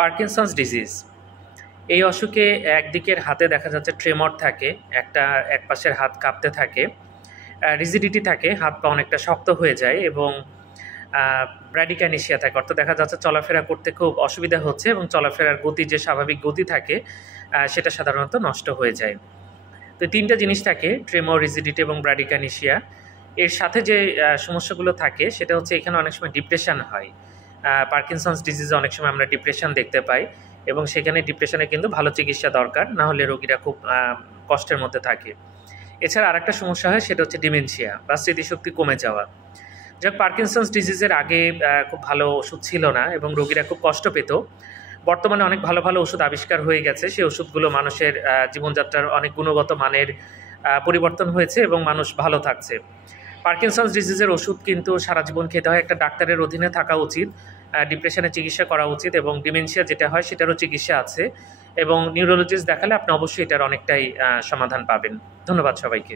Parkinson's disease এই অসুখে একদিকের হাতে দেখা যাচ্ছে ট্রেমর থাকে, এক পাশের হাত কাঁপতে থাকে, রিজিডিটি থাকে, হাত পা অনেকটা শক্ত হয়ে যায় এবং ব্র্যাডিকাইনেসিয়া থাকে, অর্থাৎ দেখা যাচ্ছে চলাফেরা করতে খুব অসুবিধা হচ্ছে এবং চলাফেরার গতি যে স্বাভাবিক গতি থাকে সেটা সাধারণত নষ্ট হয়ে যায়। তো তিনটা জিনিস থাকে, ট্রেমর, রিজিডিটি এবং ব্র্যাডিকাইনেসিয়া। এর সাথে যে সমস্যাগুলো থাকে সেটা হচ্ছে এখানে অনেক সময় ডিপ্রেশন হয়। পার্কিনসন্স ডিজিজে অনেক সময় আমরা ডিপ্রেশন দেখতে পাই এবং সেখানে ডিপ্রেশনে কিন্তু ভালো চিকিৎসা দরকার, না হলে রোগীরা খুব কষ্টের মধ্যে থাকে। এছাড়া আরেকটা সমস্যা হয়, সেটা হচ্ছে ডিমেনশিয়া বা স্মৃতিশক্তি কমে যাওয়া। যাক, পার্কিনসন্স ডিজিজের আগে খুব ভালো ওষুধ ছিল না এবং রোগীরা খুব কষ্ট পেত। বর্তমানে অনেক ভালো ভালো ওষুধ আবিষ্কার হয়ে গেছে, সেই ওষুধগুলো মানুষের জীবনযাত্রার অনেক গুণগত মানের পরিবর্তন হয়েছে এবং মানুষ ভালো থাকছে। পার্কিনসন্স ডিজিজের ওষুধ কিন্তু সারা জীবন খেতে হয়, একটা ডাক্তারের অধীনে থাকা উচিত, ডিপ্রেশনের চিকিৎসা করা উচিত এবং ডিমেনশিয়া যেটা হয় সেটারও চিকিৎসা আছে এবং নিউরোলজিস্ট দেখালে আপনি অবশ্যই এটার অনেকটাই সমাধান পাবেন। ধন্যবাদ সবাইকে।